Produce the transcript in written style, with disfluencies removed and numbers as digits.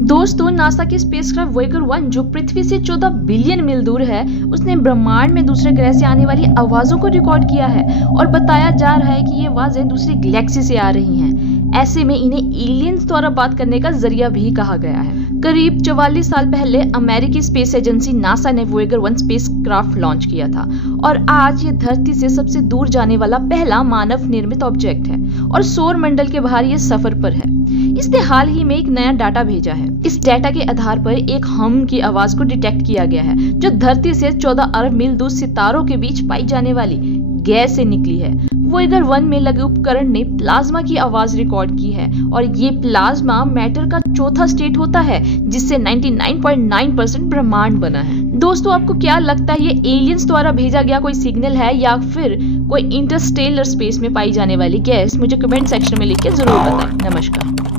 दोस्तों, नासा के स्पेसक्राफ्ट वोयेगर 1 जो पृथ्वी से 14 बिलियन मील दूर है, उसने ब्रह्मांड में दूसरे ग्रह से आने वाली आवाजों को रिकॉर्ड किया है और बताया जा रहा है कि ये आवाजें दूसरी गैलेक्सी से आ रही हैं। ऐसे में इन्हें एलियंस द्वारा बात करने का जरिया भी कहा गया है। करीब 44 साल पहले अमेरिकी स्पेस एजेंसी नासा ने वोयेगर 1 स्पेसक्राफ्ट लॉन्च किया था और आज ये धरती से सबसे दूर जाने वाला पहला मानव निर्मित ऑब्जेक्ट है और सौर मंडल के बाहर ये सफर पर है। इसने हाल ही में एक नया डाटा भेजा है। इस डाटा के आधार पर एक हम की आवाज को डिटेक्ट किया गया है जो धरती से 14 अरब मील दूर सितारों के बीच पाई जाने वाली गैस से निकली है। वोयेगर 1 में लगे उपकरण ने प्लाज्मा की आवाज रिकॉर्ड की है और ये प्लाज्मा मैटर का चौथा स्टेट होता है जिससे 99.9% ब्रह्मांड बना है। दोस्तों, आपको क्या लगता है, ये एलियंस द्वारा भेजा गया कोई सिग्नल है या फिर कोई इंटरस्टेलर स्पेस में पाई जाने वाली गैस? मुझे कमेंट सेक्शन में लिख के जरूर बताएं। नमस्कार।